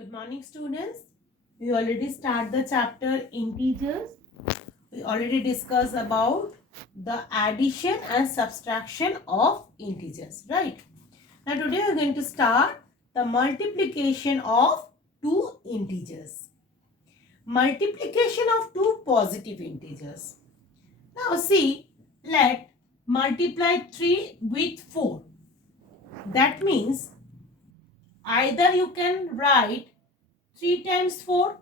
Good morning, students. We already start the chapter integers. We already discussed about the addition and subtraction of integers, right? Now today we are going to start the multiplication of two integers. Multiplication of two positive integers. Now see, let multiply 3 with 4. That means either you can write 3 times 4,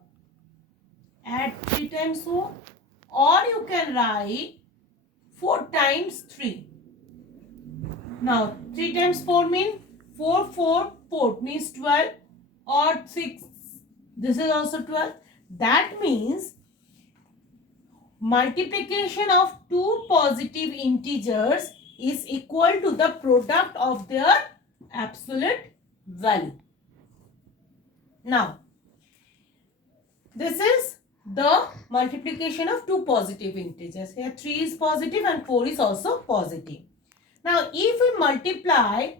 add 3 times 4, or you can write 4 times 3. Now 3 times 4 means 4 means 12, or 6, this is also 12. That means multiplication of two positive integers is equal to the product of their absolute value. Now this is the multiplication of two positive integers. Here 3 is positive and 4 is also positive. Now if we multiply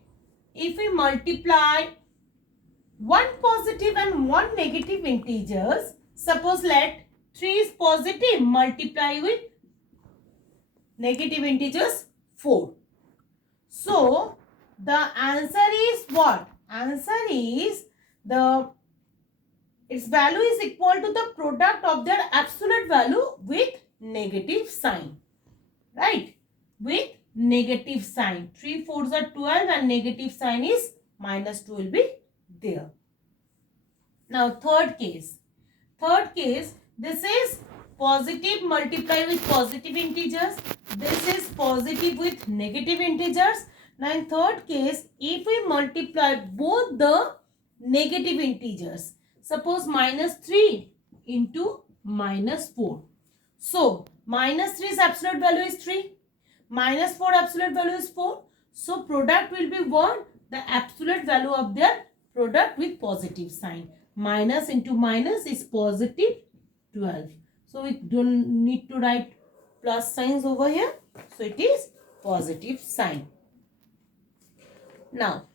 one positive and one negative integers, suppose let 3 is positive, multiply with negative integers 4. So the answer is what? Answer is its value is equal to the product of their absolute value with negative sign, right? With negative sign. 3 4s are 12 and negative sign is minus 2 will be there. Now third case, this is positive multiply with positive integers. This is positive with negative integers. Now in third case, if we multiply both the negative integers, suppose minus 3 into minus 4. So minus 3's absolute value is 3. Minus 4 absolute value is 4. So product will be what? The absolute value of their product with positive sign. Minus into minus is positive 12. So we don't need to write plus signs over here. So it is positive sign. Now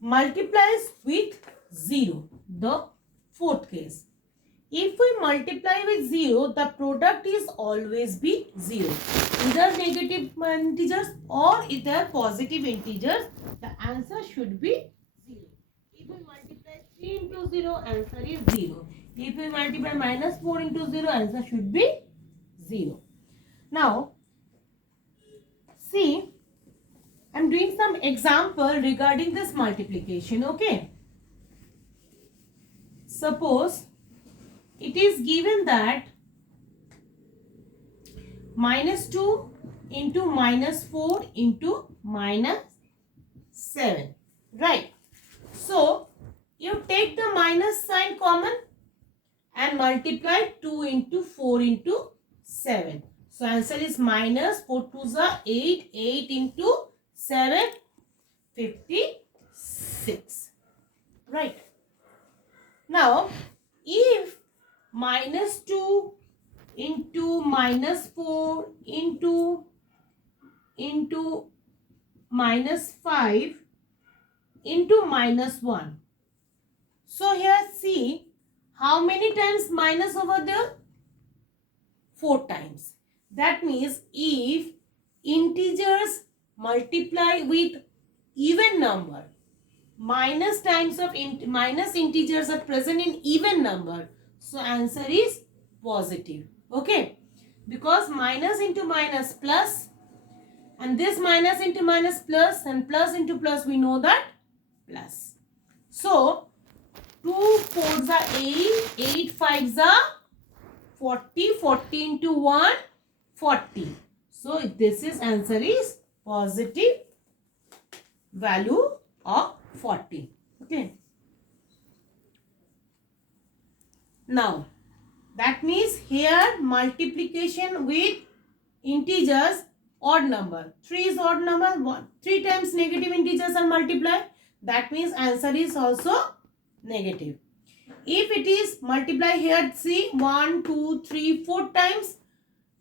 multiplies with 0, the fourth case. If we multiply with 0, the product is always be 0. Either negative integers or either positive integers, the answer should be 0. If we multiply 3 into 0, answer is 0. If we multiply minus 4 into 0, answer should be 0. Now, see, I am doing some example regarding this multiplication, okay? Suppose it is given that minus 2 into minus 4 into minus 7, right? So you take the minus sign common and multiply 2 into 4 into 7. So answer is minus 4 2s are 8, 8 into 7, 56, right? Now if minus 2 into minus 4 into minus 5 into minus 1. So here see how many times minus over there? 4 times. That means if integers multiply with even number, minus times of minus integers are present in even number, so answer is positive, okay? Because minus into minus plus, and this minus into minus plus, and plus into plus, we know that plus. So 2 4s are 8, 8 5s are 40, 40 into 1 40. So this is answer is positive value of 40, okay? Now that means here multiplication with integers odd number. 3 is odd number. 3 times negative integers are multiplied. That means answer is also negative. If it is multiply here, see 1 2 3 4 times.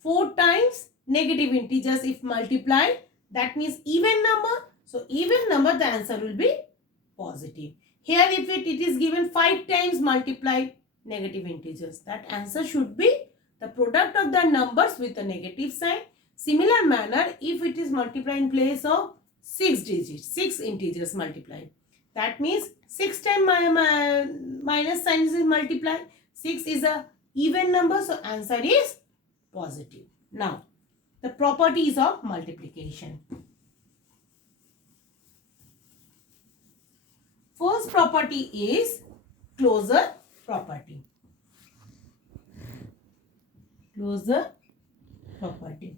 4 times negative integers if multiplied, that means even number. So even number, the answer will be positive. Here if it is given 5 times multiply negative integers, that answer should be the product of the numbers with a negative sign. Similar manner, if it is multiplied in place of 6 digits, 6 integers multiplied, that means 6 times minus sign is multiplied. 6 is a even number, so answer is positive. Now, the properties of multiplication. First property is closure property. Closure property.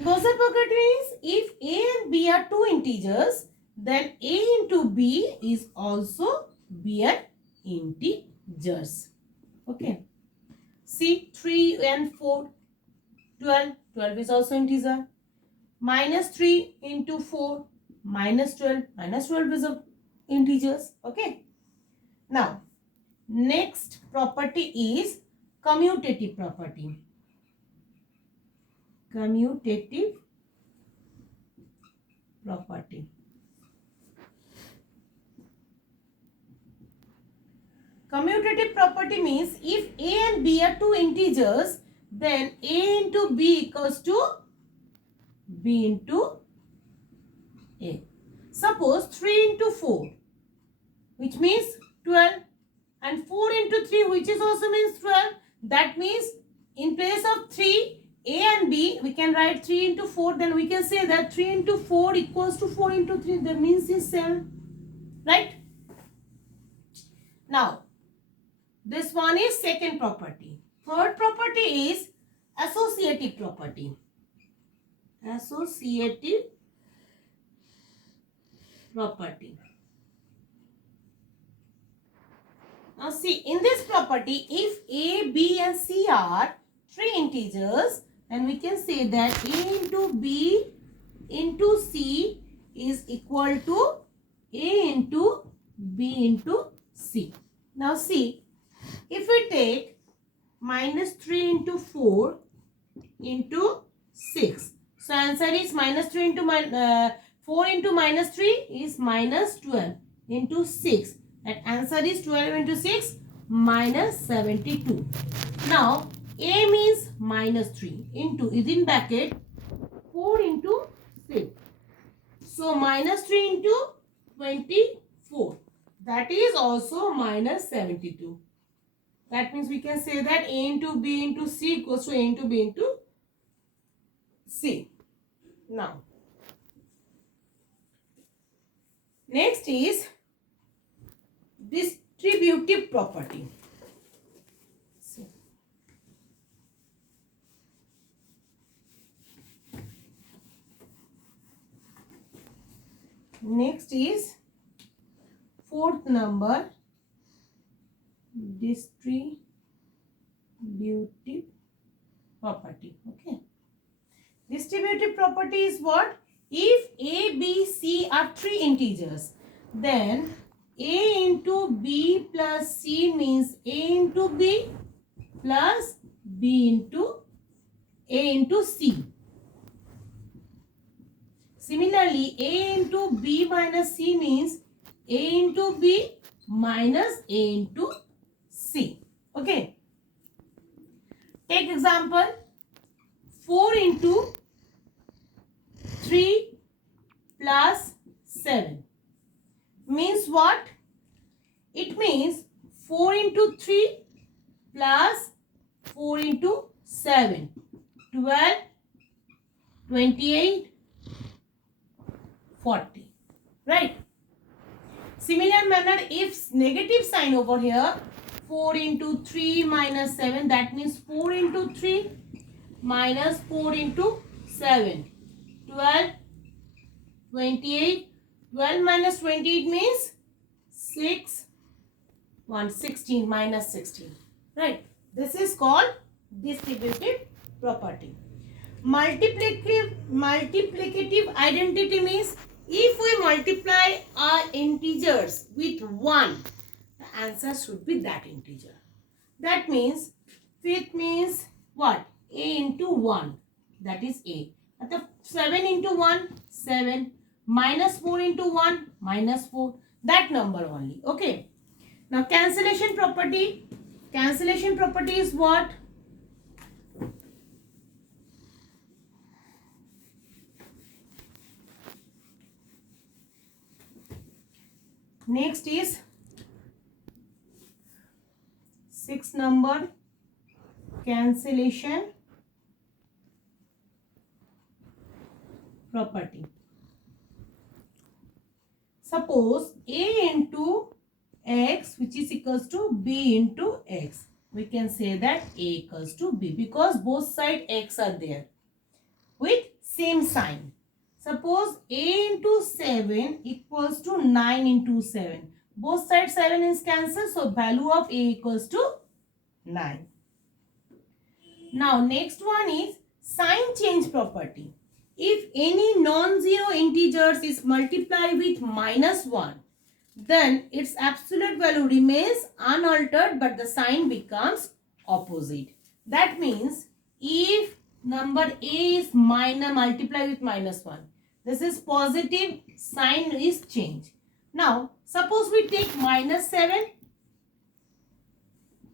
Closure property means if A and B are two integers, then A into B is also B and integers. Okay. See 3 and 4, 12. 12 is also integer. Minus 3 into 4, minus 12. Minus 12 is a integers. Okay. Now, next property is commutative property. Commutative property. Commutative property means if A and B are two integers, then A into B equals to B into A. Suppose 3 into 4, which means 12, and 4 into 3, which is also means 12. That means in place of 3, A and B, we can write 3 into 4. Then we can say that 3 into 4 equals to 4 into 3. That means is 7. Right? Now, this one is second property. Third property is associative property. Associative property. Now see, in this property, if A, B and C are three integers, then we can say that A into B into C is equal to A into B into C. Now see, if we take minus 3 into 4 into 6. So answer is minus 3 into 4 into minus 3 is minus 12 into 6. That answer is 12 into 6 minus 72. Now A means minus 3 into is in bracket 4 into 6. So minus 3 into 24. That is also minus 72. That means we can say that A into B into C equals to A into B into C. Now, next is distributive property. Next is fourth number, distributive property. Okay. Distributive property is what? If A, B, C are three integers, then A into B plus C means A into B plus B into A into C. Similarly, A into B minus C means A into B minus A into C. Okay. Take example. 4 into 3 plus 7 means what? It means 4 into 3 plus 4 into 7. 12, 28, 40. Right? Similar manner, if negative sign over here, 4 into 3 minus 7, that means 4 into 3 minus 4 into 7. 12, 28. 12 minus 28 means 6. 16 minus 16. Right. This is called distributive property. Multiplicative identity means if we multiply our integers with 1, the answer should be that integer. That means fifth means what? A into 1. That is A. The 7 into 1, 7. Minus 4 into 1, minus 4. that number only. Okay. Now cancellation property. Cancellation property is what? Next is 6 number, cancellation property. Suppose A into X, which is equals to B into X. We can say that A equals to B because both sides X are there with same sign. Suppose A into 7 equals to 9 into 7. Both sides 7 is cancelled, so value of A equals to 9. Now next one is sign change property. If any non-zero integers is multiplied with -1, then its absolute value remains unaltered but the sign becomes opposite. That means if number A is multiplied with -1, this is positive, sign is changed. Now suppose we take -7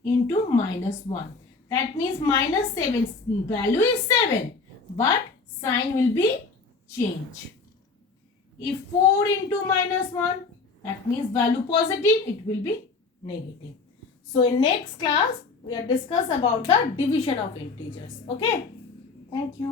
into -1. That means -7's value is 7, but sign will be changed. If 4 into -1, that means value positive, it will be negative. So in next class, we are discuss about the division of integers. Okay. Thank you.